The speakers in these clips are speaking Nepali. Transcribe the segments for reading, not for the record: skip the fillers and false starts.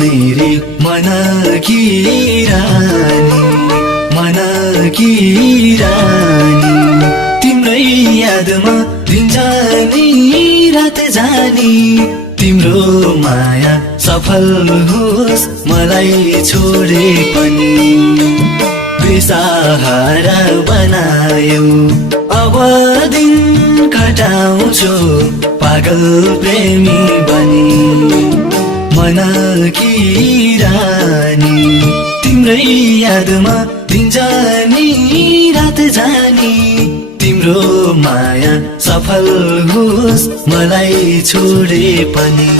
मेरी मनकी रानी, मनकी रानी, तिम्रै यादमा दिन जानी रात जानी, तिम्रो माया सफल होस् मलाई छोडे पनि। बेसहारा बनायो अब दिन कटाउँछु पागल प्रेमी बनी। मनकी रानी, तिम्रै यादमा दिन जानी रात जानी, तिम्रो माया सफल होस् मलाई छोडे पनि।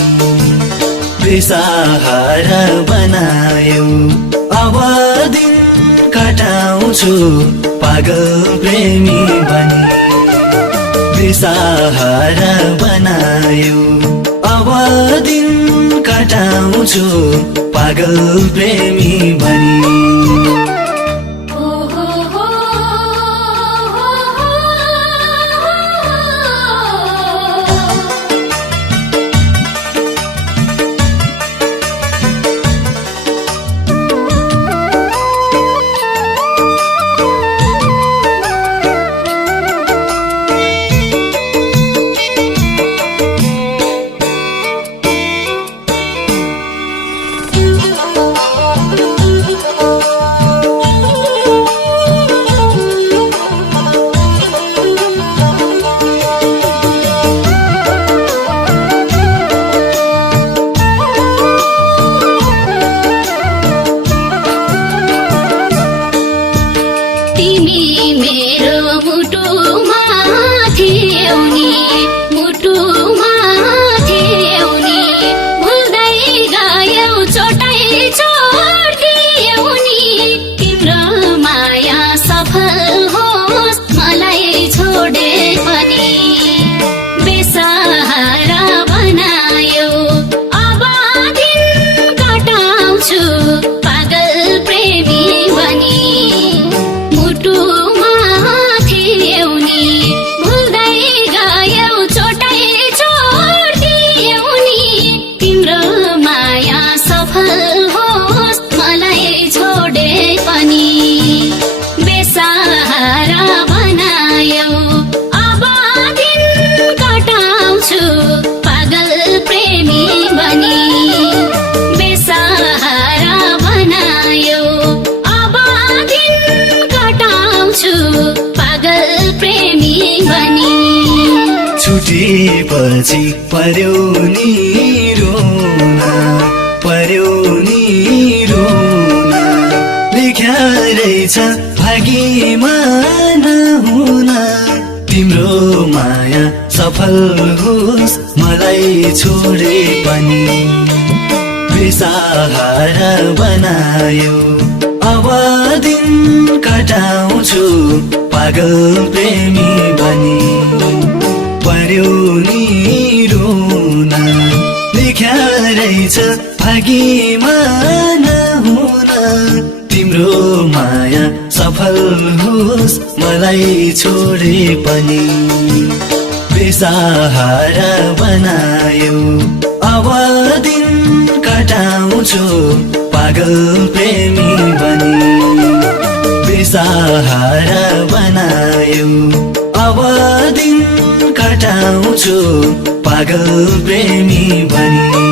बेसहारा बनायो अब दिन कटाउँछु पागल प्रेमी बनी। बेसहारा बनायो अब दिन कटाउँछु पागल प्रेमी बनी। छुटेपछि पर्यो नि रोना, पर्यो नि रोना, लेख्या रहेछ भाग्यमा नहुन। तिम्रो माया सफल होस् मलाई छोडे पनि। बेसहारा बनायो अब दिन कटाउँछु पागल प्रेमी बनी। पर्यो नि रोना, लेख्या रहेछ भाग्यमा नहुन। तिम्रो माया सफल होस् मलाई छोडे पनि। बेसहारा बनायो अब दिन कटाउँछु पागल प्रेमी बनी। बेसहारा बनायो अब दिन कटाउँछु पागल प्रेमी बनी।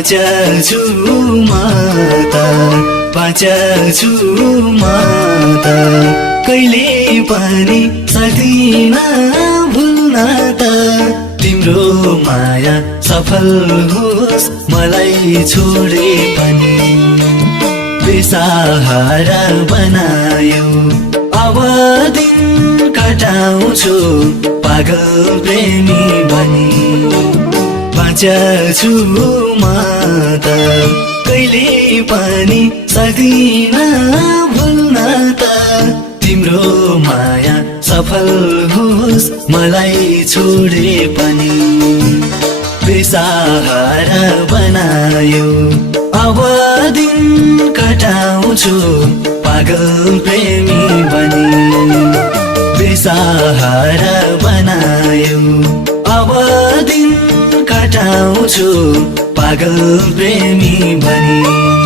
बाँच्छु म त बाँच्छु म त कहिले पनि सक्दिन भुल्न त तिम्रो माया सफल होस् मलाई छोडे पनि बेसहारा बनायो अब दिन कटाउँछु पागल प्रेमी बनी बाँच्छु म त कहिले पनि सक्दिन भुल्न त तिम्रो माया सफल होस् मलाई छोडे पनि बेसहारा बनायो अब दिन कटाउँछु पागल प्रेमी बनी बेसहारा बनायो अब दिन कटाउँछु पागल प्रेमी बनी